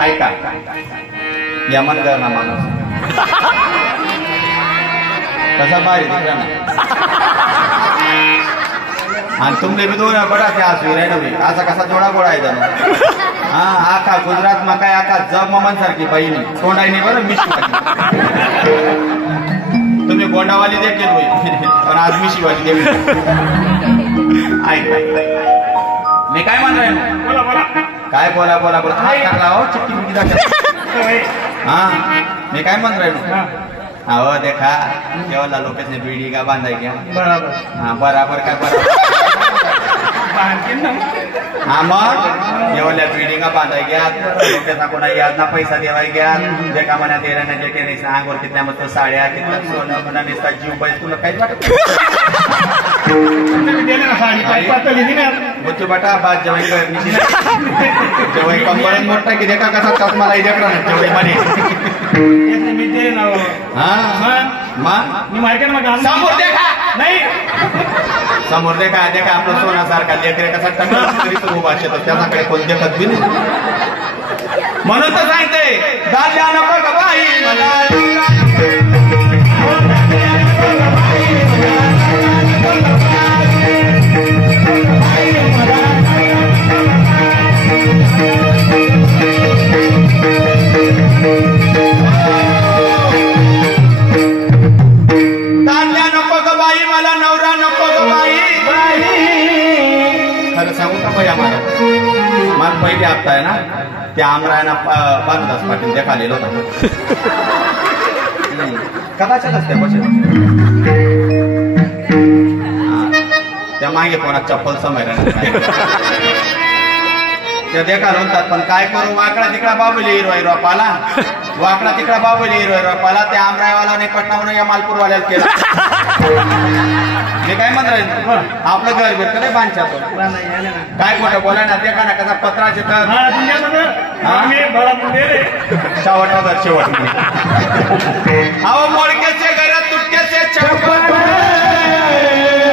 ऐका यमन करना माणूस कसा बाहेर दिसला ना आणि तुमने भी दोन बडा त्या आसवी नवी असा कसा थोडा गोळा आहे जाणं हा आका गुजरात मा काय आका जग ममन सारखी बहिणी तोंडाईने बरं मिशी तुम्ही गोंडावाली देखील होईल पण आज मिशीवाली देखील ऐक मी काय म्हणतोय काय बोला बोला बोला हात टाकला हो चिट्टी मुठी दाखल हा मी काय म्हणतोय अहो देखा केवढा लोकेशने बीडी का बांधाय क्या बराबर हा बराबर काय बराबर हा मग एवढ्या बिल्डिंगा बांधाय घ्या लोकेशना कोणा याद ना पैसा देवाय घ्या जे का म्हणा देराने जे काही नाही अंगोर कितल्या मग साड्या कितल्या सोनं म्हणा निसता जीव पाहिजे तुला काहीच वाटत मुच्चू बटा बाद जवाई जवाई कंबर मोठा की देखा कसा चष्मा लाई देखा ना जवाई मध्ये समोर देखा नाही समोर देखा देखा आपलं सोनासारखा लेकरे कसा टंगला उभा शेत त्याच्याकडे कोण देखत बी नाही म्हणून तर सांगते दादा नको ग बाई मला पहिले हप्ता आहे ना त्या आमरायना बांधदास पाटील त्या खालेलो होता कदाचित असते त्या मागे कोणा चप्पल समय त्या देखा म्हणतात पण काय करू वाकडा तिकडा बाबुली हिरवाई रोपाला वाकडा तिकडा बाबुली हिरवाई रोपाला त्या आमरायवाला पटनावून या मालपूरवाल्याला केला मी काय म्हणतो आपलं घर भेटत नाही बांधच्या काय खोटं बोला ना ते का ना कसा पत्राचे तर शेवट शेवट अहो मोडक्याचे घरात तुटक्याचे चप्पल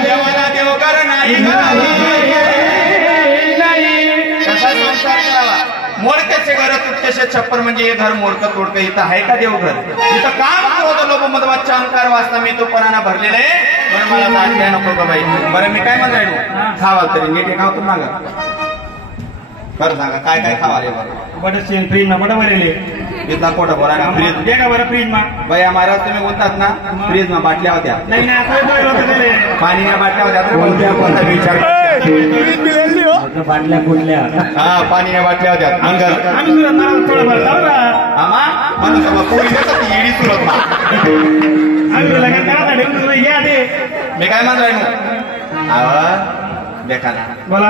देवाला देवघर नाही कसा संसार करावा मोडक्याचे घरात तुटक्याचे छप्पर म्हणजे हे घर मोडकं तोडकं इथं आहे का देवघर इथं काम होतं लोक मधवाच्या अंकार वाचता मी तो पणाना भरलेला आहे म्हणून मला ताट घ्या नको का बाई बरं मी काय म्हणतो खावा तरी नीट खावतो मागा बरं सांगा काय काय खावा रे बरं बटर फ्रीज ना बडा भरेले इथला कोटा बोला ना फ्रीज दे का बरं फ्रीज मा बाई महाराज तुम्ही बोलतात ना फ्रीज मा बाटल्या होत्या नाही पाणी ना बाटल्या होत्या कोणता विचार बाटल्या कुठल्या हा पाणी बाटल्या होत्या अंगर आम्ही थोडं भरतो आम्हा म्हणून पोळी देतात ती येडी सुरत मा मी काय म्हणतोय देखा ना बोला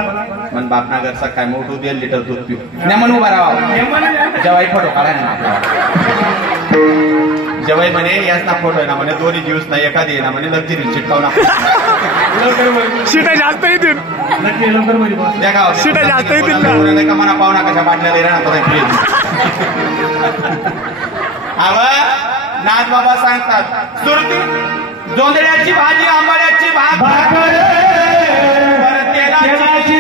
मन बापना घर सकाळ मोठू 1.5 लिटर दूध पिऊ नेमन उभा राहा जवाई फोटो काढा ना जवाई म्हणे याच ना फोटो आहे ना म्हणे दोन्ही दिवस नाही एखादी ना म्हणे लक्झरी चिटकावना शिटा जास्त येतील देखा शिटा जास्त येतील का मना पाहुणा कशा बाटल्या राहणार नाथ बाबा सांगतात सुरती जोंधळ्याची भाजी आंबाड्याची भाकर तेलाची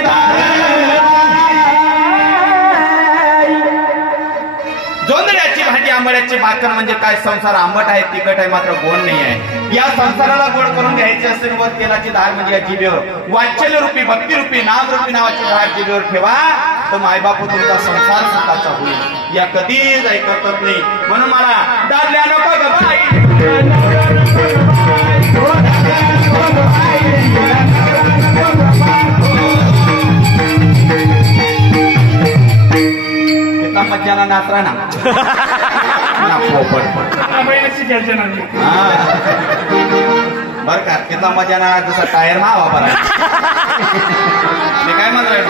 जोंधळ्याची भाजी आंबाड्याची भाकर म्हणजे काय संसार आंबट आहे तिखट आहे मात्र गोड नाही आहे या संसाराला गोड करून घ्यायचे असेल वर तेलाची धार म्हणजे या जिभेवर वात्सल्य रूपी भक्ती रूपी नाम रूपी नावाची धार जिभेवर ठेवा तर मायबापू तुमचा संसार सुखाचा होईल या कधीच ऐकतच नाही म्हणून मला दादल्या नको ग बाई मज्जाना नाचरा ना बर का कितना मजा ना जसा टायर ना हवा बरा मी काय म्हणतोय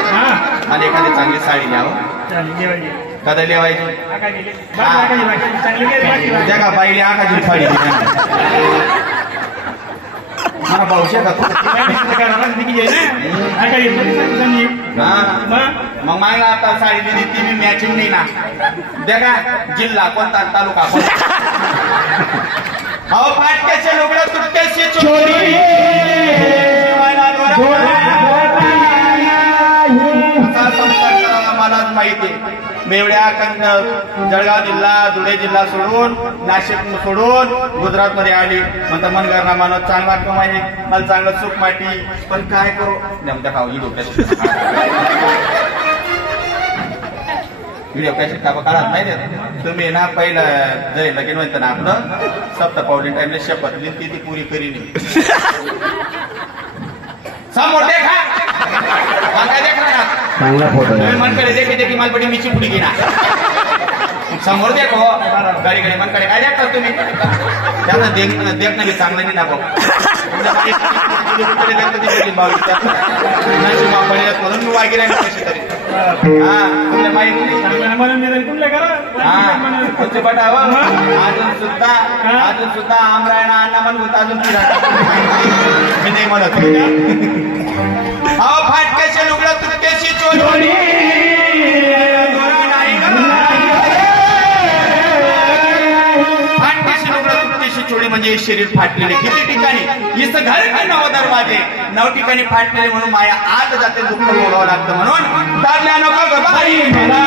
आणि एखादी चांगली साडी घ्यावं कदा लेवायची त्या का बाईली आकाशी साडी मला भाऊशे का मग मला आता साडी दिली ती मी मॅचिंग नाही ना देखा जिल्हा कोणता तालुका अहो फाटक्याचे लुगडं तुटक्याची चोरी कसा संसार करावा मलाच माहिती. बेवड्या कंद जळगाव जिल्हा धुळे जिल्हा सोडून नाशिक सोडून गुजरात मध्ये आली. म्हणता मन करणार मानव चांगला कमाई मला चांगलं सुख माटी. पण काय करू नेमक्या खाऊ व्हिडिओ कॅसेट टाका काढत नाही देत तुम्ही ना पहिलं जय लगीन म्हणता ना आपलं सप्ता पावली टाइमला शपथ लिहिली ती पुरी करी नाही समोर देखा चांगला फोटो मनकडे देखे देखी मालपटी मीची पुढी घेणार समोर देखो गाडी गाडी मनकडे काय देखतात तुम्ही त्यांना देखणं मी चांगलं नाही ना भाऊ म्हणून मी वागी राहील कशी तरी हा तुमच्या माहिती हा तुमचे बटावं अजून सुद्धा आमरायणा अण्णा म्हणून अजून मी नाही म्हणत अहो फाटक्याचे लुगडं तुटक्याची चोरी फाटक्याची लुगडं तुटक्याची चोरी म्हणजे शरीर फाटलेले किती ठिकाणी इथं घर काय 9 दरवाजे 9 ठिकाणी फाटलेले म्हणून माया आत जाते दुःख भोगावं लागतं म्हणून दादल्या नको बाई मला